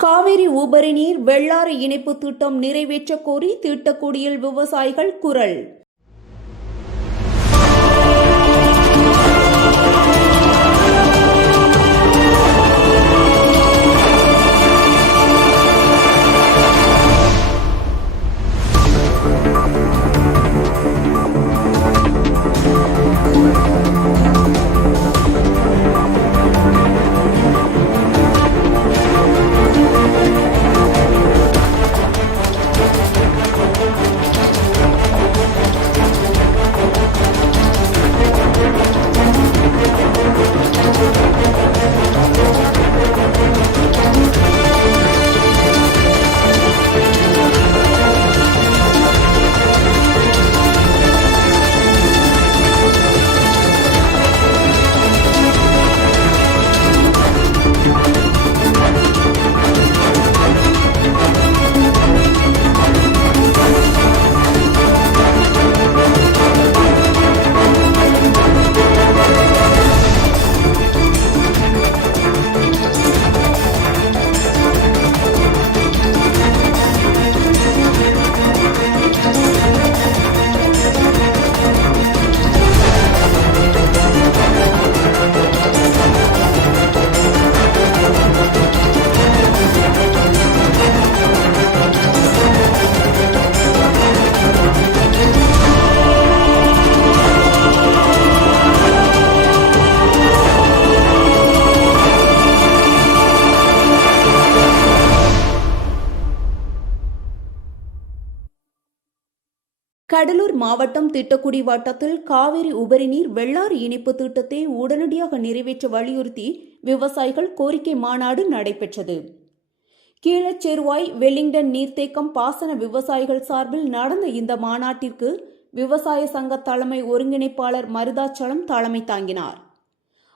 காவிரி உபரி நீர் வெள்ளாறு இணைப்பு திட்டம் நிறைவேற்றக் கோரி திட்டக்குடியில் விவசாயிகள் குரல். கடலூர் மாவட்டம் திட்டக்குடி வட்டத்தில் காவிரி உபரிநீர் வெள்ளாறு இணைப்பு திட்டத்தை உடனடியாக நிறைவேற்ற வலியுறுத்தி விவசாயிகள் கோரிக்கை மாநாடு நடைபெற்றது. கீழச்செருவாய் வெல்லிங்டன் நீர்த்தேக்கம் பாசன விவசாயிகள் சார்பில் நடந்த இந்த மாநாட்டிற்கு விவசாய சங்க தலைமை ஒருங்கிணைப்பாளர் மருதாச்சலம் தலைமை தாங்கினார்.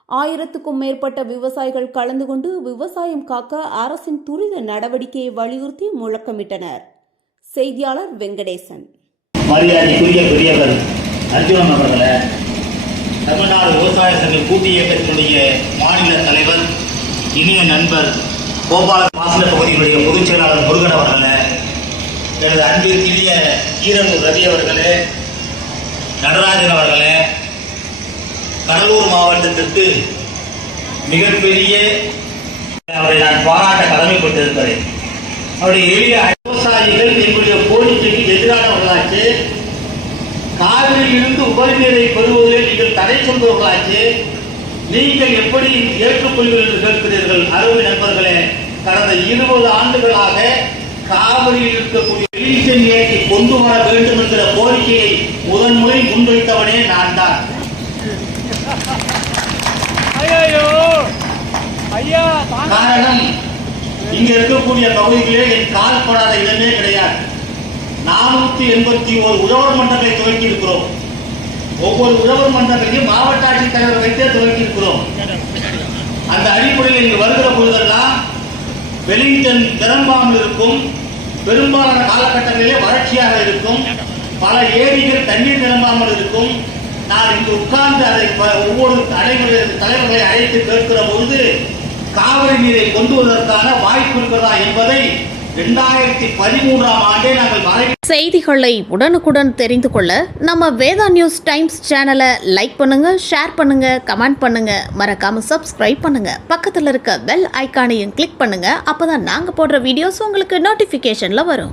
ஆயிரத்துக்கும் மேற்பட்ட விவசாயிகள் கலந்து கொண்டு விவசாயம் காக்க அரசின் துரித நடவடிக்கையை வலியுறுத்தி முழக்கமிட்டனர். செய்தியாளர் வெங்கடேசன். மரியாதைக்குரிய பெரியவர் அர்ஜுனன் அவர்களை தமிழ்நாடு விவசாய சங்க கூட்டு இயக்கத்தினுடைய மாநில தலைவர் இனிய நண்பர் கோபால மாசில பகுதியினுடைய பொதுச் செயலாளர் முருகன் அவர்களே எனது அன்பிற்கினிய ஈரங்கு ரவி அவர்களே நடராஜன் அவர்களே கடலூர் மாவட்டத்திற்கு மிகப்பெரிய அவரை நான் பாராட்ட கடமைப்பட்டிருக்கிறேன். அவருடைய எளிய விவசாயிகள் எங்களுடைய கோரிக்கைக்கு எதிரானவர்களாச்சு. காவிரியிலிருந்து உபரிநீரை பெறுவதில் நீங்கள் தடை கொண்டவர்களாச்சு. நீங்கள் எப்படி ஏற்றுக்கொள்வீர்கள் என்று கேட்கிறீர்கள். அருமை நண்பர்களே கடந்த இருபது ஆண்டுகளாக காவிரியில் இருக்கக்கூடிய வெளிச்சன் ஏற்றி கொண்டு வர வேண்டும் என்கிற கோரிக்கையை முதன்முறை முன்வைத்தவனே நான் தான் காரணம் இங்க இருக்கக்கூடிய பகுதிகளிலே என் கால் படாத இடமே கிடையாது. நானூத்தி எண்பத்தி ஒரு உழவர் மன்றத்தை துவக்கி இருக்கிறோம் ஒவ்வொரு உழவர் மன்றங்களையும் மாவட்ட ஆட்சித்தலைவர் வைத்தே துவக்கி இருக்கிறோம் அந்த அடிப்படையில் இங்கு வருகிற பொழுதெல்லாம் வெலிங்டன் திறம்பாமல் இருக்கும் பெரும்பாலான காலகட்டங்களிலே வறட்சியாக இருக்கும் பல ஏரிகள் தண்ணீர் நிரம்பாமல் இருக்கும். நான் இங்கு உட்கார்ந்து அதை ஒவ்வொரு தலைமுறை தலைவர்களை அழைத்து கேட்கிற பொழுது காவிரி நீரை கொண்டு வருவதற்கான வாய்ப்பு இருக்கிறதா என்பதை இரண்டாயிரத்தி பதிமூன்றாம் ஆண்டே நாங்கள் வரை செய்திகளை உடனுக்குடன் தெரிந்து கொள்ள நம்ம வேதா நியூஸ் டைம்ஸ் சேனலை லைக் பண்ணுங்க ஷேர் பண்ணுங்க கமெண்ட் பண்ணுங்க. மறக்காம சப்ஸ்கிரைப் பண்ணுங்க. பக்கத்தில் இருக்க பெல் ஐக்கானையும் கிளிக் பண்ணுங்க. அப்பதான் நாங்க போடுற வீடியோஸ் உங்களுக்கு நோட்டிபிகேஷன்ல வரும்.